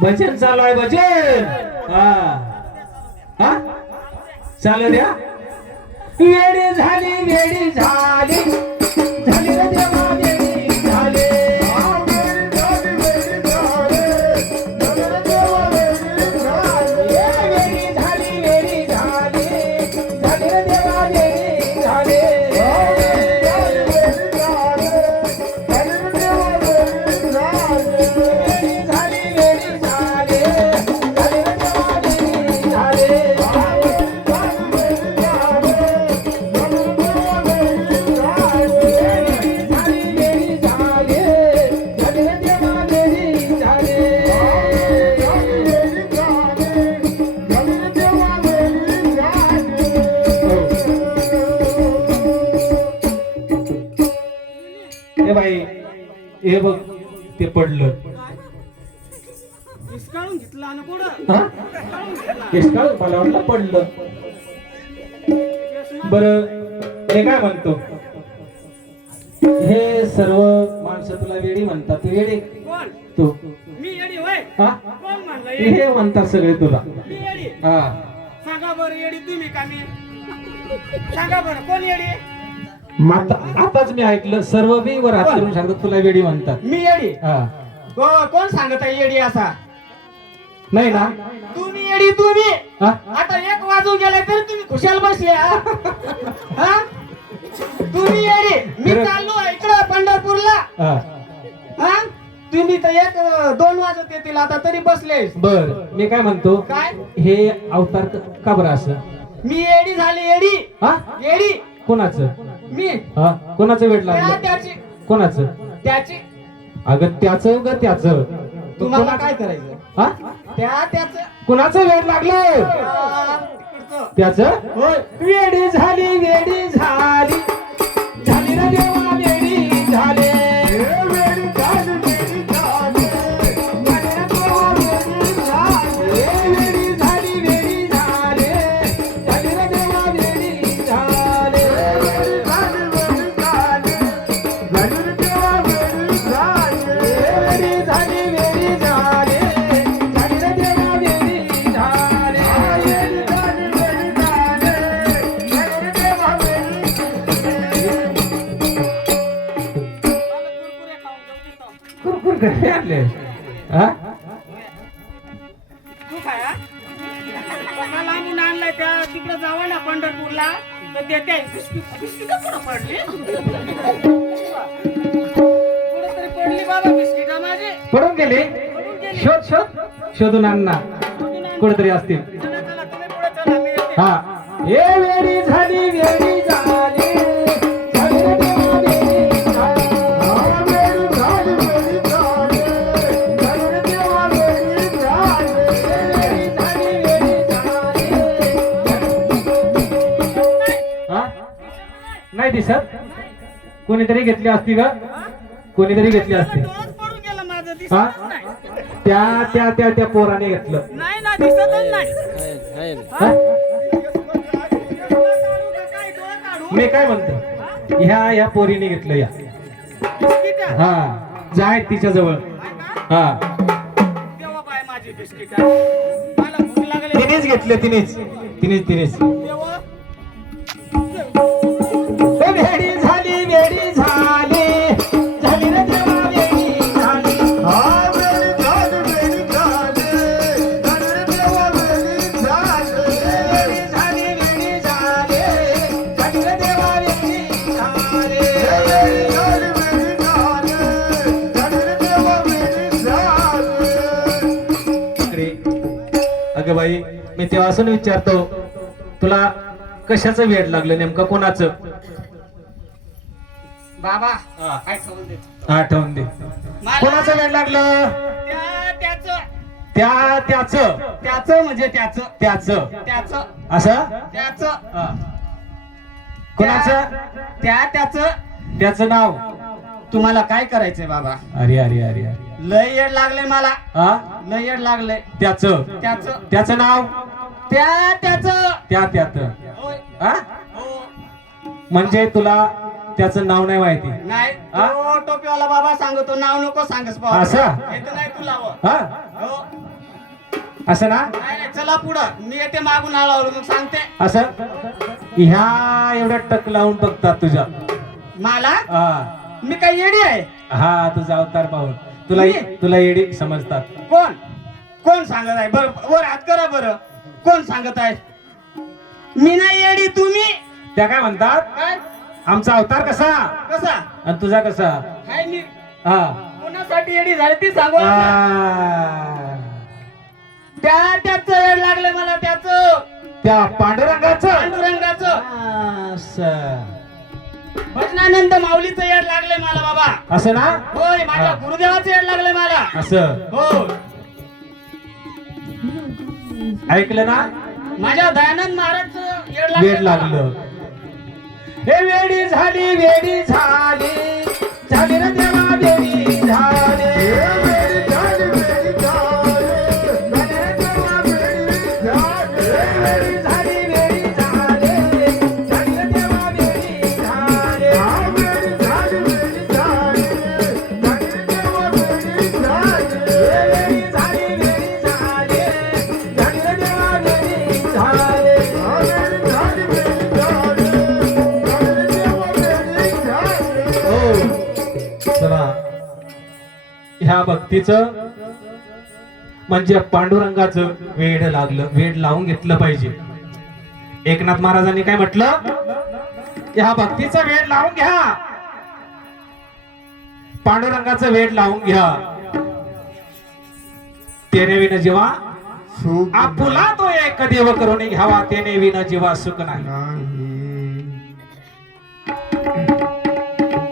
भजन चालू आहे भजन. हा हा चालू द्या. वेडी झाली वेडी झाली झाली रे देवा वेडी झाली. वेडी झाली वेडी झाली झाली रे देवा वेडी झाली. हे बघ ते पडलं. मला वाटलं पडलं. बरं हे काय म्हणतो. हे सर्व माणसं तुला वेडी म्हणतात. तू वेडी तू हे म्हणतात सगळे तुला. हा सांगा बरं येडी तुम्ही का मी सांगा बरं कोण येडी. आताच मी ऐकलं सर्व मी वर हात करून सांगतात तुला वेडी म्हणतात. मी येडी. कोण सांगत आहे येडी असा. नाही ना तुम्ही येडी तुम्ही. आता 1 वाजून गेलाय तरी तुम्ही खुशाल बसले. तुम्ही येडी. मी चाललो इकडं पंढरपूरला. तुम्ही तर 1-2 वाजत येतील आता तरी बसले. बर मी काय म्हणतो. काय हे अवतार का बरं असं. मी येडी झाली येडी. येडी कोणाचं. मी कोणाचं वेट लागलं. त्याची कोणाचं. त्याची. अगं त्याचं ग त्याचं. तुम्हाला काय करायचं. त्याचं कोणाचं वेट लागलं. त्याचं. वेडी झाली वेडी झाली झाली रे देवा वेडी झाली. आणलाय त्या तिकडे जावा ना पंढरपूरला तर देते पडली. कुठेतरी पडली बाबा बिस्किट माझी. पडून गेली. शोध शोध शोधून आणा कुठेतरी असतील. हा हे वेडी झाली वेडी झाली झाली रे देवा वेडी झाली. नाही दिसत. कोणीतरी घेतली असती ग. कोणीतरी घेतली असती. त्या त्या त्या त्या पोराने घेतलं. नाही ना दिसतच नाही. मी काय म्हणतो ह्या पोरीने घेतलं. या हा जाय तिच्या जवळ. हा तिनेच घेतले. तिनेच तिनेच तिनेच. वेडी झाली वेडी झाली झाली रे देवा वेडी झाली. वेडी झाली वेडी झाली बाई मी तेव्हापासून विचारतो तुला कशाचं वेड लागलं नेमकं कोणाचं बाबा हा. आठवून दे आठवून दे मला कोणाचं वेड लागलं त्याचं त्याचं म्हणजे त्याचं त्याचं असं त्याचं हा. कोणाचं त्याचं नाव तुम्हाला काय करायचंय बाबा अरे अरे अरे अरे लय येड लागले मला हा लय येड लागले त्याचं त्याचं नाव त्याचं त्यात होय. हा हो. म्हणजे तुला त्याचं नाव नाही माहिती नाही हा? तो टोपीवाला बाबा सांगतो नाव नको सांगस बाबा असं? येत नाही तुला हो. हा हो. असं ना नाही नाही, चला पुढं मी येते मागून आलो मग सांगते असं ह्या एवढ्या टक लावून बघतात तुझ्या मला हा मी काही येडी आहे हा तुझा अवतार पाहून तुला मी? तुला येडी समजतात कोण सांगत आहे बर वर हात करा बरं कोण सांगत आहे मी नाही येडी तुम्ही त्या काय म्हणतात काय आमचा अवतार कसा कसा आणि तुझा कसा हाय मी हा कोणासाठी येडी झाली ती सांगू आता. आ, त्याचं येड लागलं मला त्याचं त्या पांडुरंगाचं पांडुरंगाचं असं भजनानंद माऊलीचं येड लागले मला बाबा असं ना होय माझ्या हा. गुरुदेवाचं येड लागले मला असं हो ऐकलं ना माझ्या दयानंद महाराजचं येड वेड लागलं हे वेडी झाली झाली रे देवा वेडी झाली चला ह्या भक्तीचं म्हणजे पांडुरंगाचं वेड लागलं वेड लावून घेतलं पाहिजे एकनाथ महाराजांनी काय म्हटलं ह्या भक्तीचं वेड लावून घ्या पांडुरंगाचं वेड लावून घ्या तेने विन जीवा आपुला तो एक देव करून घ्यावा तेने विन जीवा सुख नाही